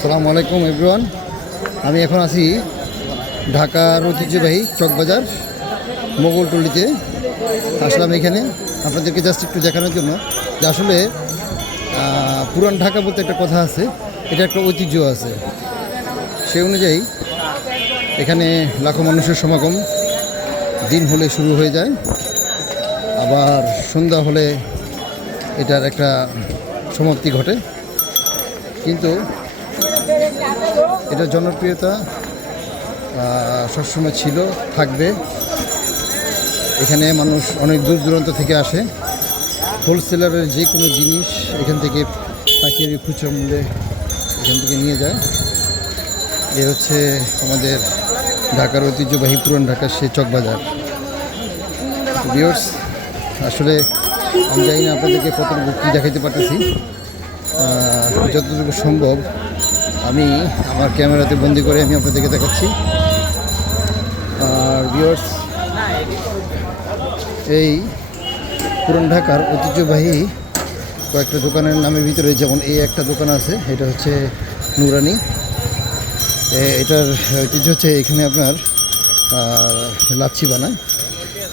আসসালামু আলাইকুম এভরিওয়ান। আমি এখন আছি ঢাকার ঐতিহ্যবাহী চকবাজার মোগলটুলিতে আসলাম। এখানে আপনাদেরকে জাস্ট একটু দেখানোর জন্য যে আসলে পুরান ঢাকা বলতে একটা কথা আছে, এটা একটা ঐতিহ্য আছে। সেই অনুযায়ী এখানে লাখো মানুষের সমাগম দিন হলে শুরু হয়ে যায়, আবার সন্ধ্যা হলে এটার একটা সমাপ্তি ঘটে। কিন্তু এটার জনপ্রিয়তা সবসময় ছিল, থাকবে। এখানে মানুষ অনেক দূর দূরান্ত থেকে আসে, হোলসেলারের যে কোনো জিনিস এখান থেকে পাইকারি খুচরা মূল্যে এখান থেকে নিয়ে যায়। এ হচ্ছে আমাদের ঢাকার ঐতিহ্যবাহী পুরান ঢাকার সেই চকবাজার। ভিউয়ার্স, আসলে আমি জানি না আপনাদেরকে কতটুকু কী দেখাইতে পারতেছি, যতটুকু সম্ভব আমি আমার ক্যামেরাতে বন্দি করে আমি আপনাদেরকে দেখাচ্ছি। আর ভিউয়ার্স, এই পুরান ঢাকার ঐতিহ্যবাহী কয়েকটা দোকানের নামের ভিতরে যেমন এই একটা দোকান আছে, এটা হচ্ছে নুরানি। এটার ঐতিহ্য হচ্ছে এখানে আপনার লাচ্ছি বানায়,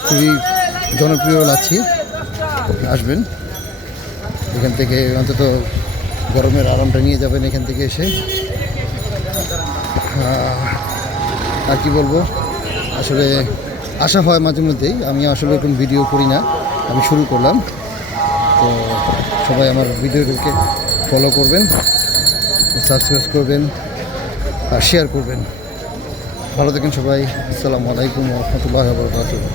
খুবই জনপ্রিয় লাচ্ছি। আসবেন এখান থেকে, অন্তত গরমের আরামটা নিয়ে যাবেন এখান থেকে এসে। আর কি বলবো, আসলে আসা হয় মাঝে মধ্যেই। আমি আসলে এখন ভিডিও করি না, আমি শুরু করলাম। তো সবাই আমার ভিডিওগুলোকে ফলো করবেন, সাবস্ক্রাইব করবেন আর শেয়ার করবেন। ভালো থাকেন সবাই। আসসালামু আলাইকুম ওয়া রাহমাতুল্লাহি ওয়া বারাকাতুহু।